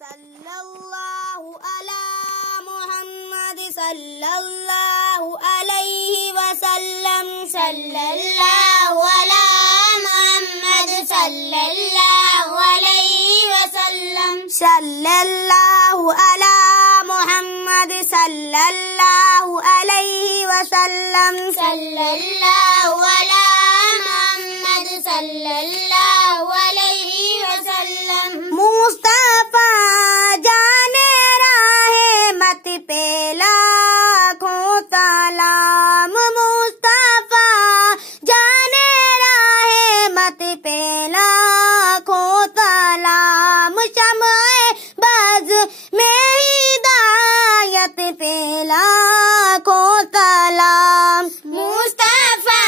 सल्लल्लाहु अला मुहम्मद सल्लल्लाहु अलैहि वसल्लम। सल्लल्लाहु अला मुहम्मद सल्लल्लाहु अलैहि वसल्लम। सल्लल्लाहु अला मुहम्मद सल्लल्लाहु अलैहि वसल्लम। सल्लल्लाहु अला मुहम्मद सल्लल्लाहु अलैहि वसल्लम। मुस्तफा जाने राहे मत पे लाखों सलाम। मुस्तफा जाने राहे मत पे लाखों सलाम। शम्ए बज़ में हिदायत पे लाखों सलाम। मुस्तफा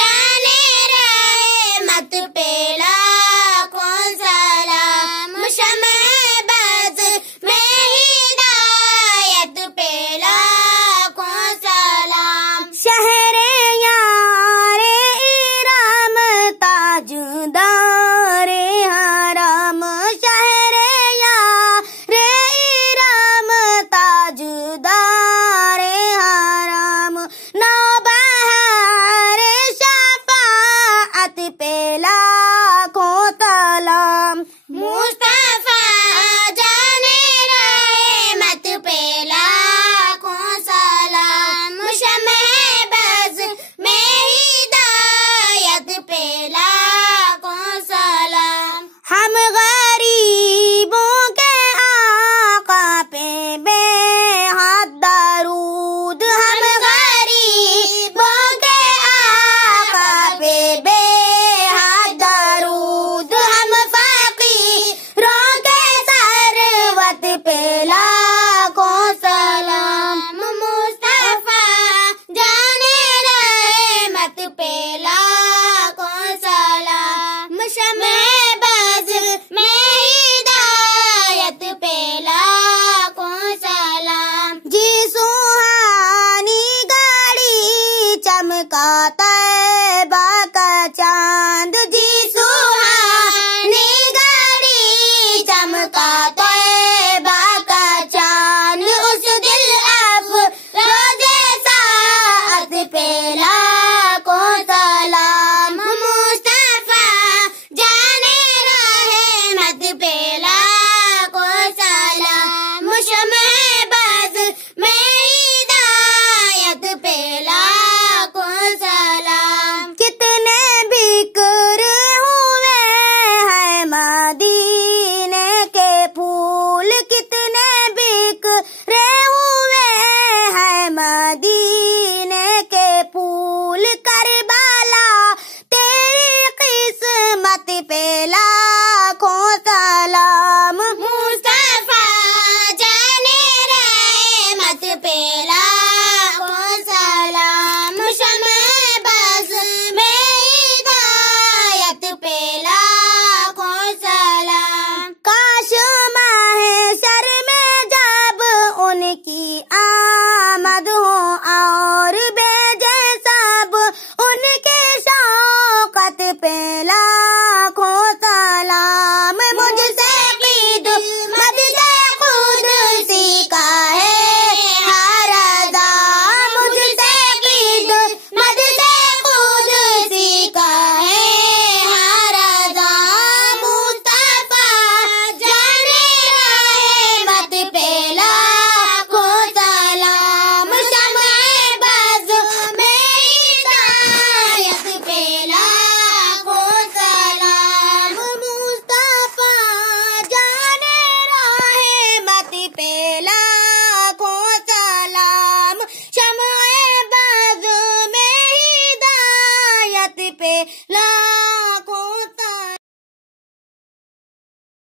जाने रहे मत पे लाखों सलाम। शम्ए बज़ में हिदायत पे लाखों सलाम। शहरे यारे इराम ताजदारे हराम। शहरे यारे इराम ताजदारे हराम। नौबहारे शफाअत पे लाखों सलाम। मुस्तफा जाने रहे मत पे लाखों सलाम। शम्ए बज़ में हिदायत पे लाखों सलाम। हम गरीबों के आका पे बेहद दरूद। हम गरीबों के आका पे बेहद दरूद। हम फकीरों के सरवत पे लाखों सलाम। मुस्तफा जाने रहे मत पे लाखों सलाम। शम्ए बज़ में हिदायत पे लाखों सलाम। जी सुहानी गाड़ी चमका तैबा का चांद। जी सुहानी गाड़ी चमका तैबा का चांद। उस दिल रोजे साथ पे लाखों सलाम। मुस्तफा जाने रहे मत पे